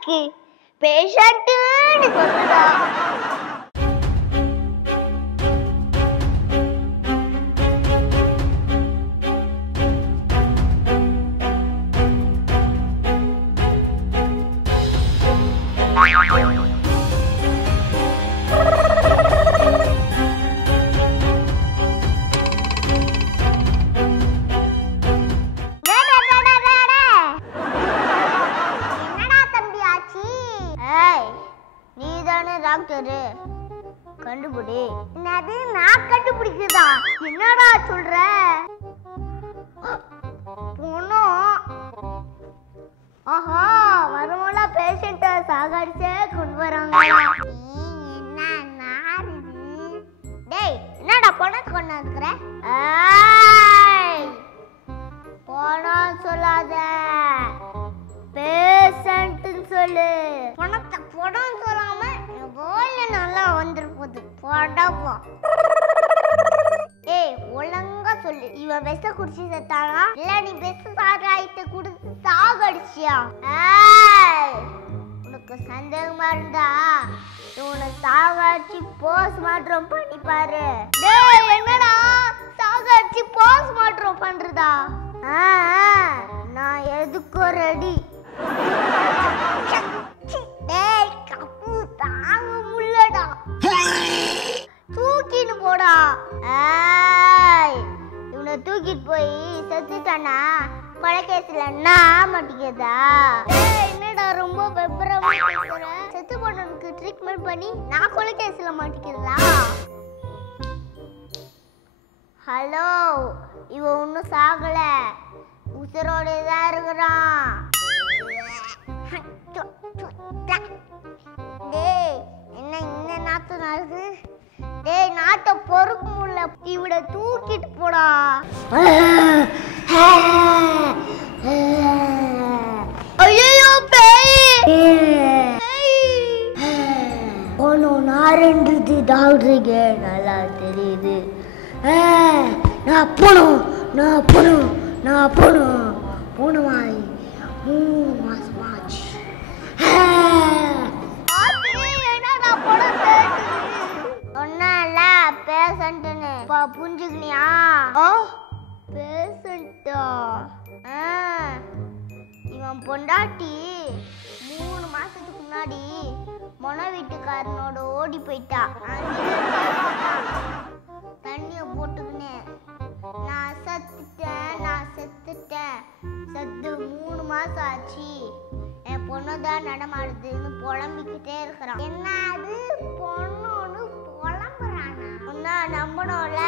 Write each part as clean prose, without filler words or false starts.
இருக்கு. பேஷண்ட்னு சொல்லுடா. கண்டுபிடி. என்னது நான் கண்டுபிடிக்குதா? என்னடா சொல்ற? போனோம். ஆஹா, வரும்போல பேஷண்ட சாகடிச்சே கொண்டு வராங்க. என்ன நாரு? டேய், என்னடா பணத்தை கொண்டு வந்துக்கிற? பணம் சொல்லாத, பேஷண்ட்னு சொல்லு. பணம் சொல்லாம போல நல்லா வந்துருப்போது. போடப்பா. ஏய், ஒழுங்கா சொல்லு. இவன் விஷ குடிச்சு செத்தானா இல்ல நீ விஷ சாராயத்தை குடிச்சு சாகடிச்சியா? உனக்கு சந்தேகமா இருந்தா இவனை சாகடிச்சு போஸ்ட்மார்ட்டம் பண்ணி பாரு. டேய், என்னடா சாகடிச்சு போஸ்ட்மார்ட்டம் பண்றதா? நான் எதுக்கு ரெடி. டேய், கப்பு தாங்க முள்ளடா. தூக்கிட்டு போடா. இவனை தூக்கிட்டு போய் செத்துட்டானா கொலைகேஸ்ல நான் மாட்டிக்கிறதா? என்னடா ரொம்ப வெப்பரமா பேசுற? செத்து போனவனுக்கு ட்ரீட்மெண்ட் பண்ணி நான் கொலைகேஸ்ல மாட்டிக்கிறதா? ஹலோ, இவன் ஒன்னும் சாகல, உசுரோட தான் இருக்கிறான். டேய், என்ன இந்த நாத்து நாளுது? டேய், நாட்டை பொறுக்க முடியல, இவட தூக்கிட்டு போடா. ஐயோ, பேய் போனோம் நாரன்றது டாக்டருக்கு நல்லா தெரியுது. நான் போனோம் போனவாய் 3 மாசமாச்சு. பேசன்ட்டுன்னு புரிஞ்சுக்கணியா? பேசன்ட்டா? இவன் பொண்டாட்டி 3 மாசத்துக்கு முன்னாடி மொன வீட்டுக்காரனோட ஓடி போயிட்டா. தண்ணிய போட்டுக்கினே நான் செத்துட்டேன். செத்து 3 மாசம் ஆச்சு. என் பொண்ணுதான் நடமாடுதுன்னு புலம்பிக்கிட்டே இருக்கிறான். என்ன அது பொண்ணுன்னு புலம்புறானா? ஒன்னா நம்பணும்ல.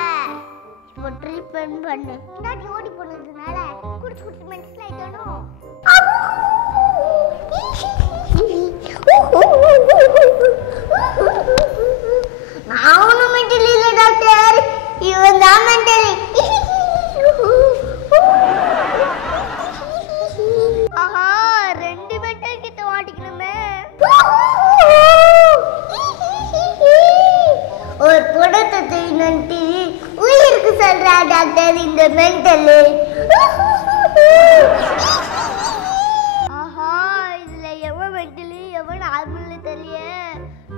இப்போ ட்ரீட்மெண்ட் பண்ணு. முன்னாடி ஓடி போனதுனால குடிச்சு மென்டல் ஆயிட்டணும். நான் ஒன்றும் மென்டல் இல்லை டாக்டர், இவன் தான் மென்டல். ஆஹா, 2 மென்டல் கிட்ட மாட்டிக்கணுமே. ஒரு புடத்தை நட்டி உயிருக்கு சொல்றா டாக்டர் இந்த மென்டல். ஆஹா, இதுல எவன் மென்டல் எவன் நார்மல் தெரியல.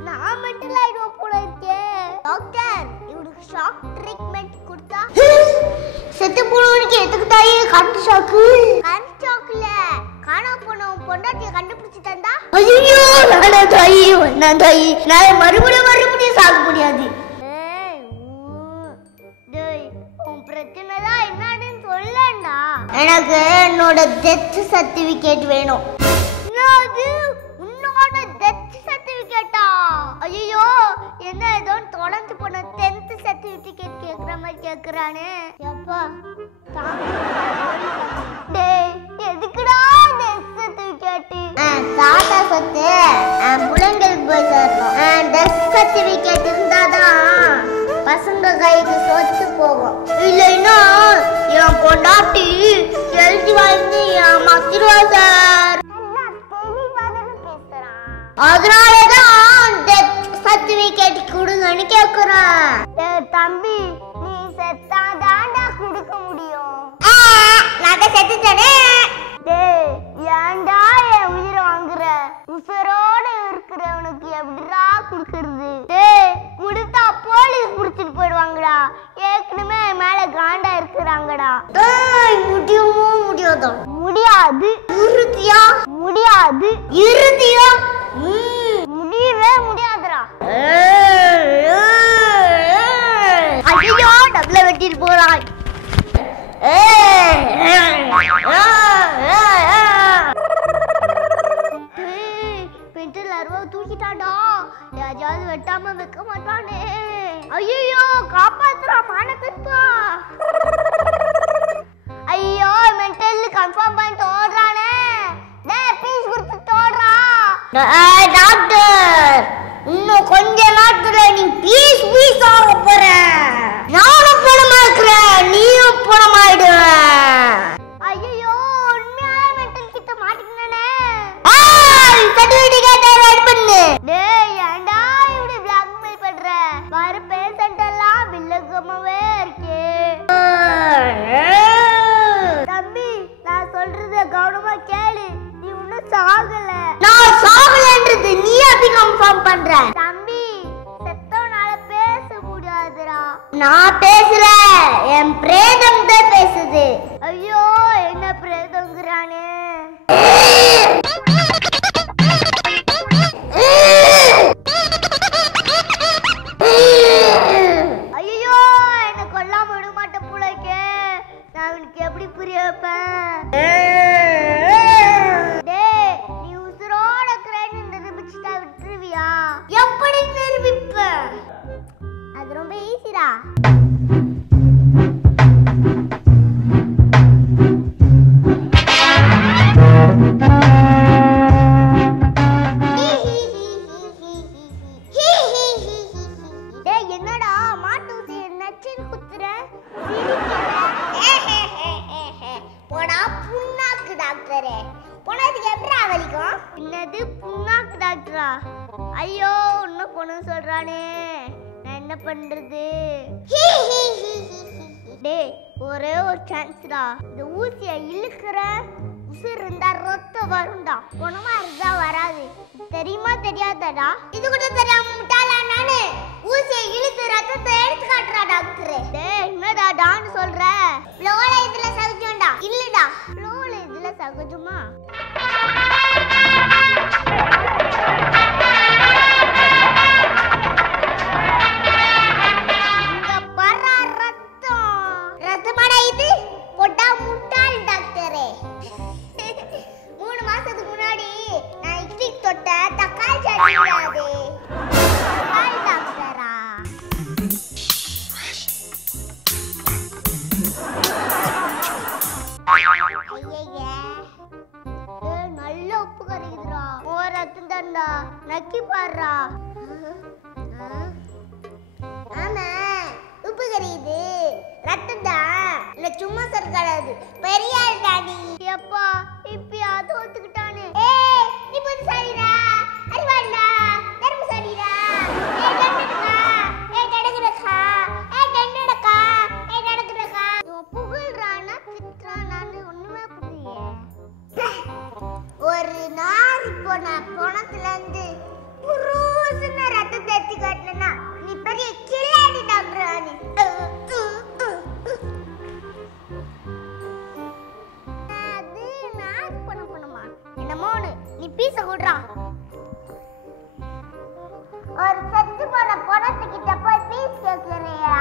நான் மென்டல் ஆயிடுவோம் போல இருக்கே. டாக்டர், இவனுக்கு ஷாக் ட்ரீட்மெண்ட் கொடுத்தா செத்து போனவனுக்கு எதுக்கு தாயே கரண்ட் ஷாக்கு? கரண்ட் ஷாக்ல காணா போனவன் பொண்டாட்டியை கண்டுபிடிச்சு தந்தா? ஐயோ, நான் தாயி நான் மறுபடியும் சாக முடியாது. பிரச்சனைதான் என்னன்னு சொல்லண்டா. எனக்கு என்னோட டெத் சர்டிபிகேட் வேணும். உன்னோட டெத் சர்டிபிகேட்டா? ஐயோ, என்ன ஏதோ தொலைஞ்சு போன 10th சர்டிபிகேட் கேக்குற மாதிரி கேக்குறானே. எப்பா டேய், எதுக்குடா டெத் சர்டிபிகேட்? தாத்தா சொத்து புள்ளைங்களுக்கு போய் சேரணும். டெத் சர்டிபிகேட் இருந்தாதான் பசங்க கைக்கு சொத்து போகும். இல்லைன்னா என் பொண்டாட்டி எழுதி வாங்கி ஏமாத்திடுவா சார். அதனாலதான் டெத் சர்டிபிகேட் கொடுங்கன்னு கேக்குறேன். தம்பி, நீ செத்தாதான்டா கொடுக்க முடியும். நான் செத்துட்டேனே. டேய், ஏன்டா என் உயிரை வாங்குற? உசுரோட இருக்கிறவனுக்கு எப்படிடா குடுக்கறது? டேய் குடுத்தா போலீஸ் புடிச்சிட்டு போயிடுவாங்கடா. ஏற்கனவே மேல காண்டா இருக்கிறாங்கடா. முடியுமோ முடியாதா? முடியாது. இறுதியா? முடியாது. இறுதியா? முடியவே முடியாதுடா. ஐயோ டபுள வெட்டிட்டு போறான். தூக்கிட்டாடா. யாராவது வெட்டாம வைக்க மாட்டானே. ஐயோ காப்பாத்துறா மானக்கற்பா. ஐயோ மென்டல் கன்ஃபார்ம் பண்ணிட்டு ஓடுறானே. டேய் பீஸ் கொடுத்து ஓடுறா. டாக்டர் இன்னும் கொஞ்ச நேரத்துல நீ பீஸ் பீஸ் ஆக போற. நானும் பணமா இருக்கிறேன், நீயும் பணமாயிடுவ. ஐயோ உண்மையா மென்டல் கிட்ட மாட்டிக்கினே. சர்டிபிகேட் ரெடி பண்ணு. டேய் ஏன்டா இப்படி பிளாக்மெயில் பண்ற? பாரு பேஷண்ட் எல்லாம் வில்லகமாவே இருக்கே. தம்பி நான் சொல்றத கவனமா கேளு. நீ இன்னும் சாகல. நான் சாகலன்றது நீ எப்படி கன்ஃபார்ம் பண்ற? தம்பி செத்தவனால பேச முடியாதுடா. நான் பேசல, என் பிரேதம் தான் பேசுது. ஐயோ என்ன பிரேதம்ங்கறானே. ஐயோ என்ன கொல்லாம விட மாட்டேன் போலக்கே. நான் உனக்கு எப்படி புரிய வைப்பேன்? டேய் நீ உசுரோட கிரேன் நிரூபிச்சுட்டா விட்டுருவியா? எப்படி நிரூபிப்ப? அது ரொம்ப ஈஸிடா. என்னடா மாட்டூசி நச்சுன்னு குத்துற? போடா புண்ணாக்கு டாக்டரே. போனதுக்கு எப்படா வலிக்கும்? என்னது புண்ணாக்கு டாக்டரா? ஐயோ இன்னும் பொண்ணு சொல்றானே, நான் என்ன பண்றது? டேய் ஒரே ஒரு சான்ஸ்டா. இந்த ஊசிய இழுக்கிற உசுர் இருந்தா ரத்தம் வரும்டா. குணமா இருந்தா வராது. தெரியுமா தெரியாதடா? இது கூட தெரியாம முட்டாளா நானு? ஊசிய இழுத்து ரத்தத்தை எடுத்து காட்டுறா டாக்டர். டேய் என்னடா டான்னு சொல்ற? ஃப்ளோல இதுல சகஜம்டா. இல்லடா ஃப்ளோல இதுல சகஜமா? இங்க பர ரத்தமாடா இது. போட்டா முட்டாள் டாக்டரே. 3 மாசத்துக்கு முன்னாடி நான் இட்லி தொட்ட தக்காளி சட்னி அது. தக்காளி டாக்டரா? நல்ல உப்பு கறிக்குதுடா. ஓ ரத்தம் தான்டா. நக்கி பாருடா. ஆமா உப்பு கறிக்குது, ரத்தம் தான். இல்ல சும்மா சர்க்காது பெரிய டாடி. எப்பா இப்பயாவது ஒத்துக்கிட்டானே. ஏய் நீ புதுசாலிடா. அறிவாடா தர்ம சாலிடா. ஏய் டன்னடக்கா. ஏய் டடகடக்கா. ஏய் டன்னடக்கா. ஏய் டடகடக்கா. புகழ்றானா திட்றானான்னு ஒண்ணுமே புரியல. ஒரு நாரி போன பணத்துல இருந்து புருஷன ரத்தத்தை எடுத்து காட்டலனா நீ பெரிய கில்லாடி டாக்டர். நீ அது நான் பண்ணமா என்னமோனு நீ பீச குடுறா. ஒரு செத்து போன பணத்துக்கிட்ட போய் பீஸ் கேட்கறியா?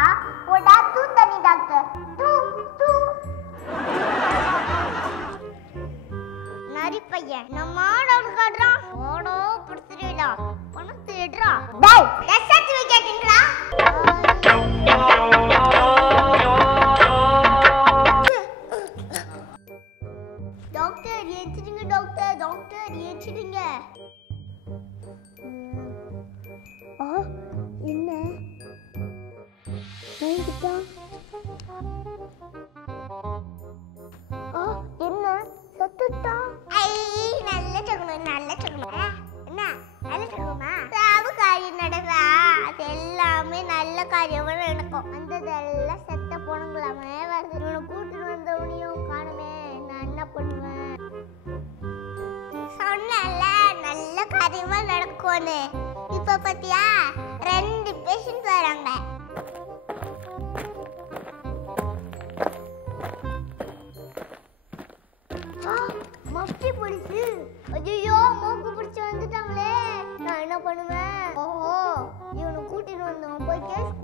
போடா தூ தண்ணி டாக்டர். தூ தூ நரி பையன் நம்ம டாக்டர் காட்றான். ஓடோ புடிச்சிரடா. பணத்தை எடுறா. டேய் டெஸ்ட் சர்டிபிகேட்ங்கடா. டாக்டர் ஏச்சிடுங்க டாக்டர். டாக்டர் ஏச்சிடுங்க. என்ன நைட்டா? என்ன சத்துட்டா? ஐ நல்ல சகுனம் நல்ல சகுனம். என்ன நல்ல சகுனமா? சாவு காரியம் நடந்தா அது எல்லாமே நல்ல காரியமா நடக்கும். அந்ததெல்லாம் செத்த போனங்களாமே வருது. இவனை கூட்டிட்டு வந்தவனையும் காணுமே. நான் என்ன பண்ணுவேன்? சொன்னல நல்ல இருக்கும்னு. இப்ப பாத்தியா 2 பேஷண்ட் வராங்க. மஸ்தி பிடிச்சு ஐயோ மூக்கு பிடிச்சு வந்துட்டாங்களே. நான் என்ன பண்ணுவேன்? ஓஹோ இவனை கூட்டிட்டு வந்தோம் போய் கேஸ்